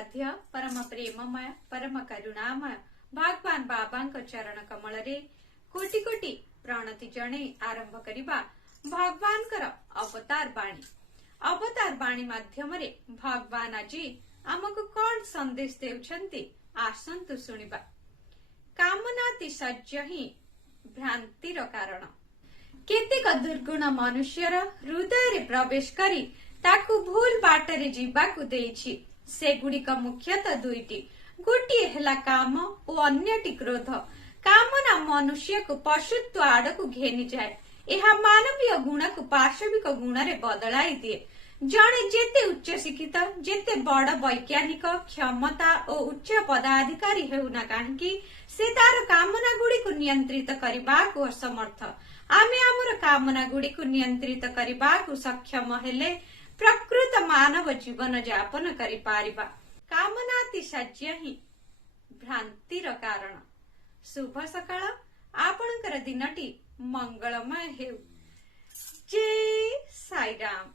आराध्य परम प्रेममय परम करुणामय भगवान बाबा चरण कमल रे कोटि कोटि प्रणति जणे आरंभ करिबा भगवान कर अवतार बाणी माध्यम रे भगवान आज आमको कौन संदेश देउछंती आसंतु सुनिबा। कामनातिशय ही भ्रांतिर कारण। केतेक दुर्गुण मनुष्यर हृदय रे प्रवेश करी ताकू भूल बाटरे जीवाकू देइछि। सेगुड़िक मुख्यतः दुईटी, गोटे हेला काम और अन्यटी क्रोध। कामना मनुष्य को पशुत्व आड़कू घेनी जाए। यह मानवीय गुण को पाशविक गुण रे बदलाई दिए। जड़े जेते उच्च शिक्षित जेते बड़ वैज्ञानिक क्षमता और उच्च पदाधिकारी हेउना काहेकि से तार कामना गुड़ी को नियंत्रित करबा को असमर्थ। आमे आमर कामना गुड़ी को नियंत्रित करबा को सक्षम हेले प्रकृत मानव जीवन यापन करि पारिबा। कामनातिशय ही भ्रांतिर कारण। शुभ सकाळ, आपणकर दिनटी मंगलमय हेउ। जय साई राम।